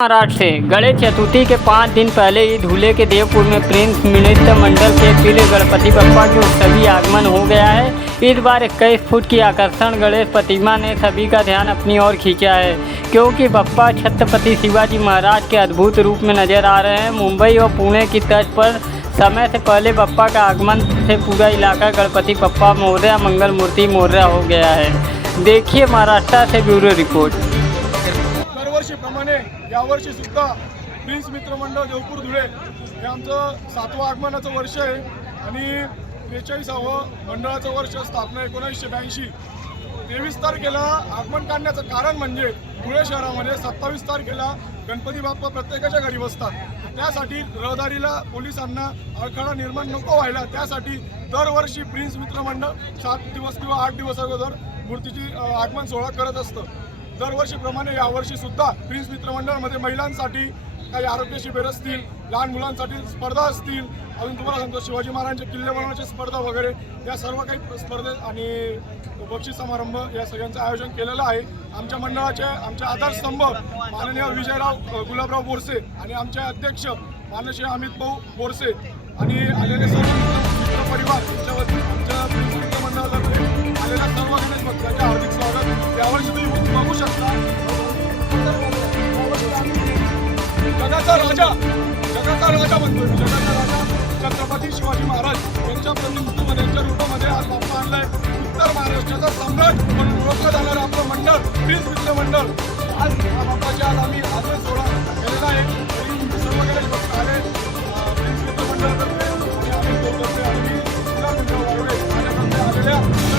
महाराष्ट्र से गणेश चतुर्थी के 5 दिन पहले ही धूले के देवपुर में प्रिंस मित्र मंडल के प्रिय गणपति बप्पा के सभी आगमन हो गया है। इस बार 21 फुट की आकर्षण गणेश प्रतिमा ने सभी का ध्यान अपनी ओर खींचा है, क्योंकि बप्पा छत्रपति शिवाजी महाराज के अद्भुत रूप में नजर आ रहे हैं। मुंबई और पुणे की तर्ज पर समय से पहले बप्पा का आगमन से पूरा इलाका गणपति बप्पा मोरया मंगल मूर्ति मोरया हो गया है। देखिए महाराष्ट्र से ब्यूरो रिपोर्ट। दरवर्षीप्रमाणे यावर्षी सुद्धा प्रिन्स मित्र मंडळ देवपूर धुळे हे आमचं 7वं आगमनाचं वर्ष आहे आणि 43वं मंडळाचं वर्ष, स्थापना 1982। 23 तारखेला आगमन काढण्याचं कारण म्हणजे धुळे शहरामध्ये 27 तारखेला गणपती बाप्पा प्रत्येकाच्या घरी बसतात। त्यासाठी रहदारीला पोलिसांना अडथळा निर्माण नको व्हायला, त्यासाठी दरवर्षी प्रिन्स मित्र मंडळ 7 दिवस किंवा 8 दिवस अगोदर मूर्तीची आगमन सोहळा करत असतं। दरवर्षीप्रमाणे यावर्षी सुद्धा प्रिन्स मित्र मंडळामध्ये महिलांसाठी काही आरोग्य शिबिर असतील, लहान मुलांसाठी स्पर्धा असतील, अजून तुम्हाला सांगतो शिवाजी महाराजांचे किल्ले बनवण्याची स्पर्धा वगैरे या सर्व काही स्पर्धेत आणि बक्षीस समारंभ या सगळ्यांचं आयोजन केलेलं आहे। आमच्या मंडळाचे आमचे आधारस्तंभ माननीय विजयराव गुलाबराव बोरसे आणि आमचे अध्यक्ष माननीय अमित भाऊ बोरसे आणि आलेले सर्व मित्र परिवार यांच्या वतीने आमच्या प्रिन्स मित्र मंडळातर्फे आलेल्या सर्व गणेश भक्तांचे हार्दिक स्वागत। यावर्षी तुम्ही बघू शकता जगाचा राजा म्हणतोय, जगाचा राजा छत्रपती शिवाजी महाराज यांच्या प्रतिनिधित्वामध्ये, यांच्या रूपामध्ये आज बाप्पा आणलाय। उत्तर महाराष्ट्राचा सम्राट म्हणून ओळखलं जाणारं आपलं मंडळ प्रिन्स मित्र मंडळ आज बाप्पाच्या आज आम्ही आदर सोहळा केलेला आहे।